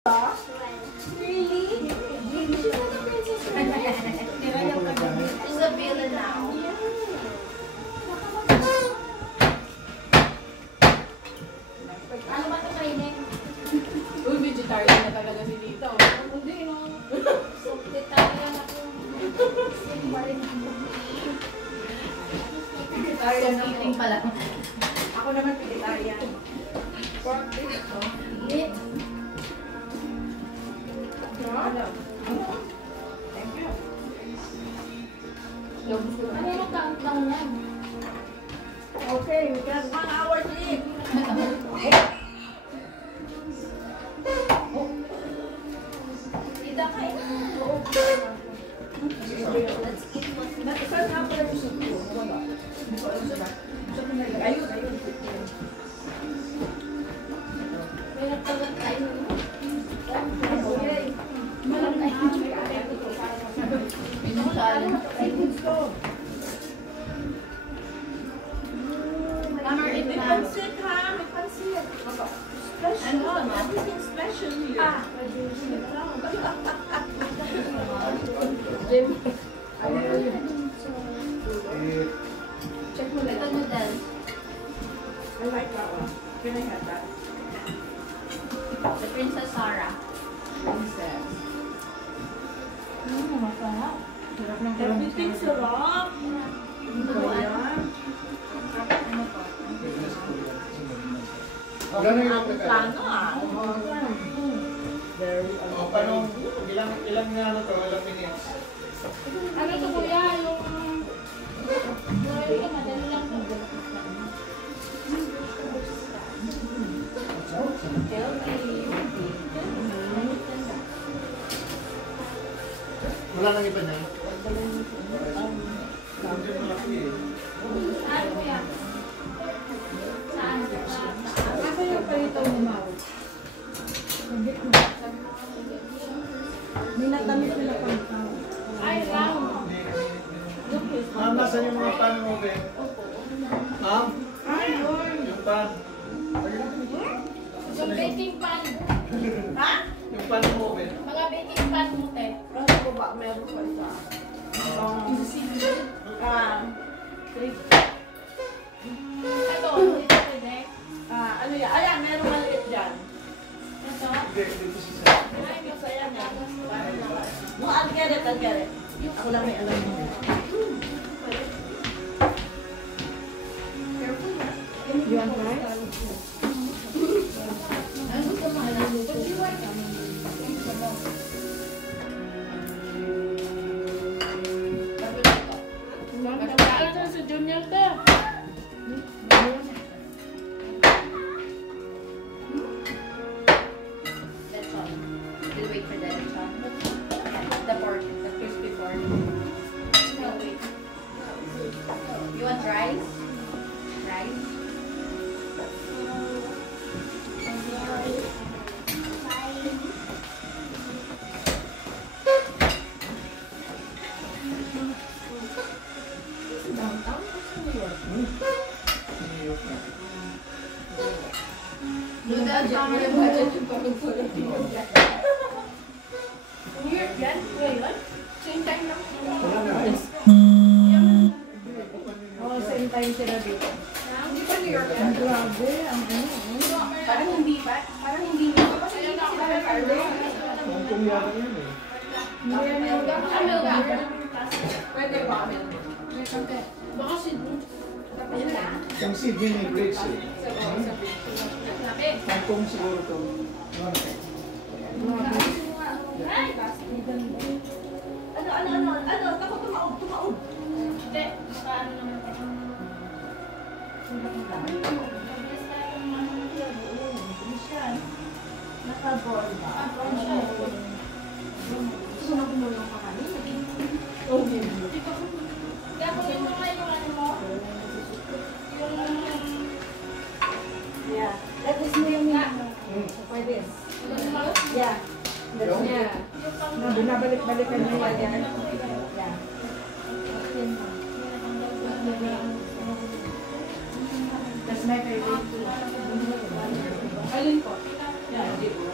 Really? She's not a princess. She's a villain now. Ano ba ito kainin? Uy, vegetarian na talaga si Tita. Hindi, no? So, vegetarian ako. Simba rin ako. Vegetarian na eating pala. Ako naman vegetarian. Pork beef. Meat. Thank you. Ano yung countdown yan? Okay, we got 1 hour to eat. Ida kain. Let's eat what's ayun. Meron pa lang tayo. May pansit ha? May pansit. Special. Everything special here. Check mo lang. Noodles. I like that one. Can I have that? The Princess Sarah. Princess. Masarap. Everything sarap. Korean. Gano'n yung Plano ah. Very paano, ilang nga ano to, ilang minutes? Ano ito kuya? Yung... madali lang ito. Wala nang iba na yun? Saan kuya? Saan? Asa yung palitaw ni Mau? May natamis nila palitaw. Ay, round. Ma'am, nasan yung mga pan mo, Ben? Ma'am? Yung pan. Yung baking pan. Ha? Yung pan mo, Ben. Mga baking pan mo, te. Ano ko ba? Meron pa isa. Ito, ito pwede. Ano yan? Ayan, meron maliit dyan. Ito. Hindi, dito si Sir. Ay, masaya niya. No, I'll get it, I'll get it. Ako lang may alam mo. You want rice? Ano gusto mo? Nagkakaroon si Junior te. Lechon. We'll wait for the lechon. The pork, the crispy pork. No, wait. You want rice? Rice? Noodles, tama yung budget yung pag-follow. New York yan? Kuya yun? Same time lang. Oo, same time sila dito. Hindi pa New York yan? Grabe, ang ano. Parang hindi ba? Parang hindi ba? Kasi hindi sila nag-carlo. Ang kumiyara yun eh. Ano ba? Pwede ba? Baka si... Yung seed yun yung grapes eh. Lapit. Kangkong siguro to. Ano? Ako tumaob. Hindi. Paano naman? Nakabol ba? Gusto na kumulong ka kami. Kaya kung yung mga yung ano mo, Yeah. That is mo yung ano. Pwede. Yeah. That's Yeah. na binabalik-balikan niya yan. Yeah. That's my favorite too. alin po? Yeah, di ba?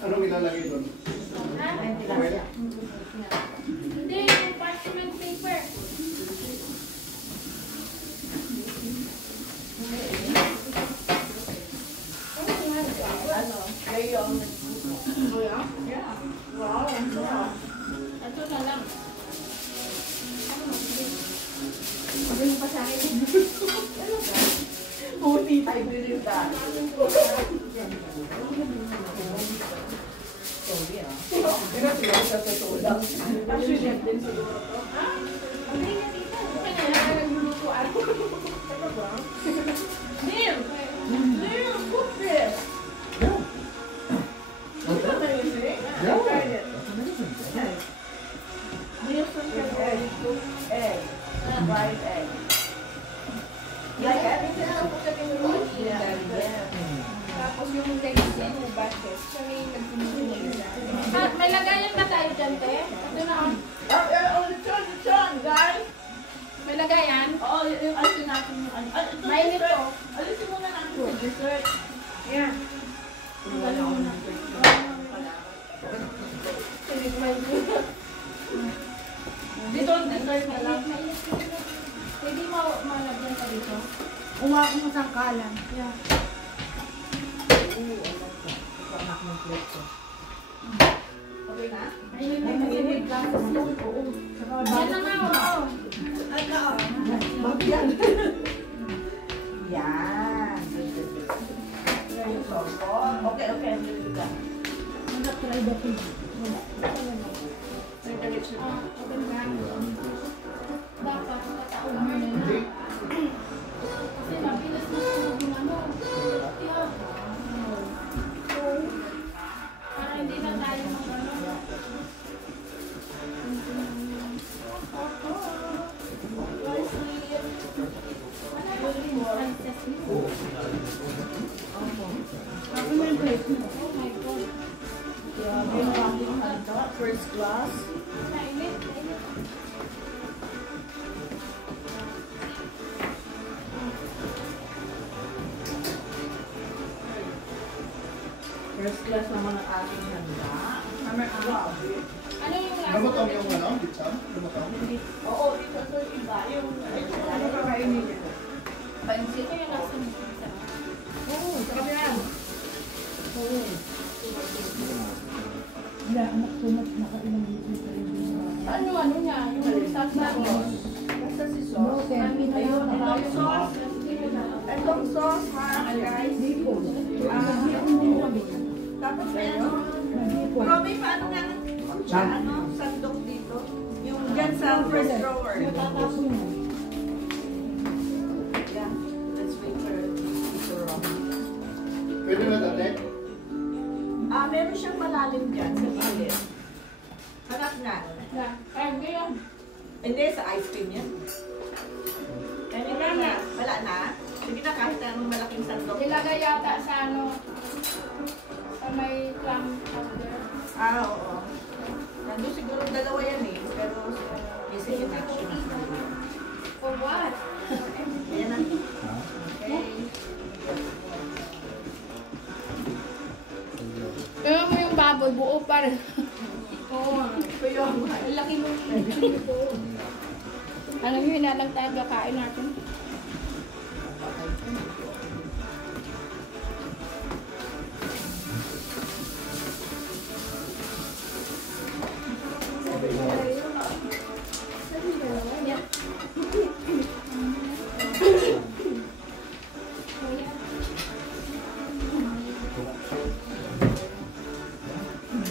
Anong ilalagay doon? Oil? Hindi, yung parchment paper. Ito na lang. Magaling pa sa akin. Puti tayo bilhin ka. Pero siguro sa totoo lang. Passionate din siguro to. Hindi niya dito. Kaya naglulutuan. Neil! Neil, cook this! Is that amazing? I tried it. Nielsen can already cook egg. Fried egg. Like everything else, put it in the oil. Yeah. Tapos yung legs niya, yung basket, siya may nagpinigil. At may lagayan na tayo dyan, te. Ito na. Oh, lechon, guys! May lagayan. Oh, yung alisin natin yung ano. Ito, Mainit dessert. to. Alisin muna natin sa dessert. Yan. Wala ko na. Dito, dessert na lang. Pwede mo malagyan pa dito. Uwa ko sa kalan. Yeah. Okay na? Ayun na yung glasses mo. Yan na nga, oo. Yan. Yan. Yung sauce. Okay. Dito ka. Dapat, tataon mo na. Hindi. Kasi mabilis na sunog yung ano. Yeah. Para hindi na tayo mag-ano. First class. First class naman ang ating handa. Grabe. Ano yung lasa? Lumutong yung ano? Lechon? Lumutong? Oo, ito to iba. Yung ano kakainin nila. Pansit. Ito yung lasa mo. Oo, sarap yan. Ano niya? Yung salsa mo. Basta si sauce. Ayun, Itong sauce. Itong sauce, ha, guys. Tapos may ano. Romy, paano nga siya, ano, sandok dito? Yung dyan sa first drawer. Yeah, let's wait for Romy. Pwede na dati? Meron siyang malalim dyan sa gilid. Hanap nga. Ay, ngayon. Hindi, sa ice cream yan. Wala na. Wala na? Sige na, kahit anong malaking sandok. Nilagay yata sa ano, sa may clam powder. Oo. Nandun siguro dalawa yan eh. Pero busy in action. For what? Ayan na. Okay. Kaya mo yung baboy, buo pa rin. Oo. Kaya Ang laki mo. Alam nyo, hinalang tayo kakain natin.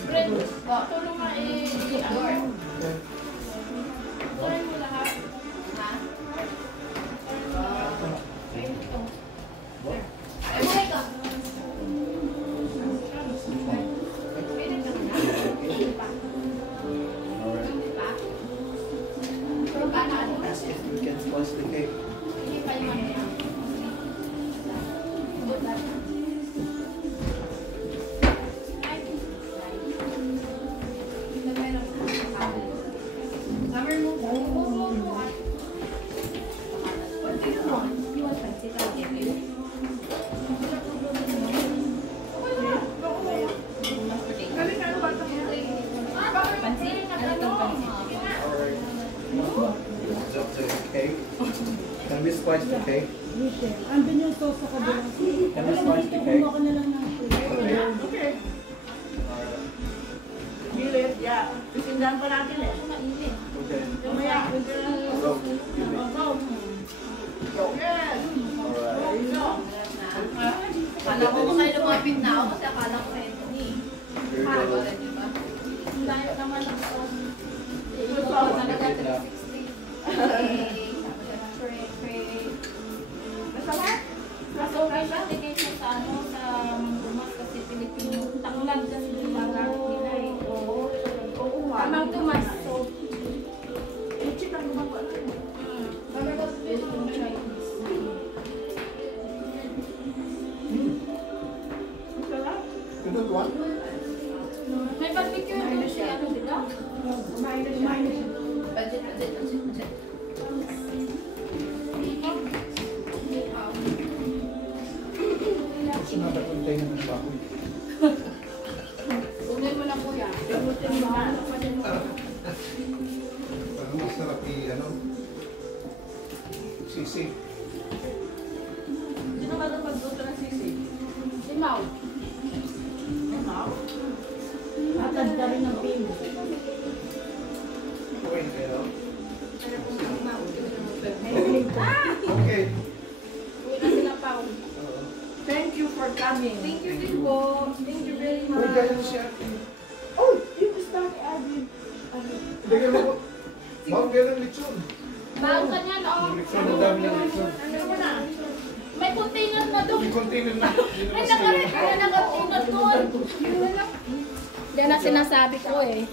Friend, tulong nga i-adore. Tuloy mo lahat. Ha? Ayun ito. do you want? You want pancit? I'll give you. Galing ano ba ito? Pancit? Ano itong pancit? Is that the cake? Can we slice the cake? Andun yung sauce sa kabilang. Can we slice the cake? Kumuha ka na lang ng Okay. Okay. Gilid, yeah. Isindahan pa natin eh. Okay. Mamaya. So, give me. Yes. Alright. Akala ko kung kayo lumapit na ako kasi akala ko ito ni. Very good. Diba? Layo naman ang sauce. Good Ito sauce. talaga 360. Okay. Pray. Masarap. So, okay siya, tigay siya sa ano, sa Dumas kasi Pilipino. Taklag kasi yung mga nila eh. Oo nga. Tamang Dumas. So, Chick ang gumagawa na yun. sabi ko sa yung Chinese. Masarap. You don't want? May barbecue doon siya, ano dito? Kumain na siya. Budget. It's another container ng baboy. Kunin mo na kuya. Gamutin mo na. Ano pa din mo? Parang masarap ano? Sisi. Sino ba ito magluto ng sisig? Si Mau. Ano? Atad ka rin ng pino. Okay, pero. Ah! Okay. Uwi na sila Pao. Thank you for coming. Thank you din po. Thank you very Uy, much. kaya mo siya. Oh, yung gusto ni Abby. Bigyan mo ko. Bawang ganun lechon. Bago ka niyan, oh. Lechon, ang dami ng lechon. Ano mo na? May container na doon. Yung container na. Ay, nakarin. Ay, nakatinod doon. Yan ang sinasabi ko eh.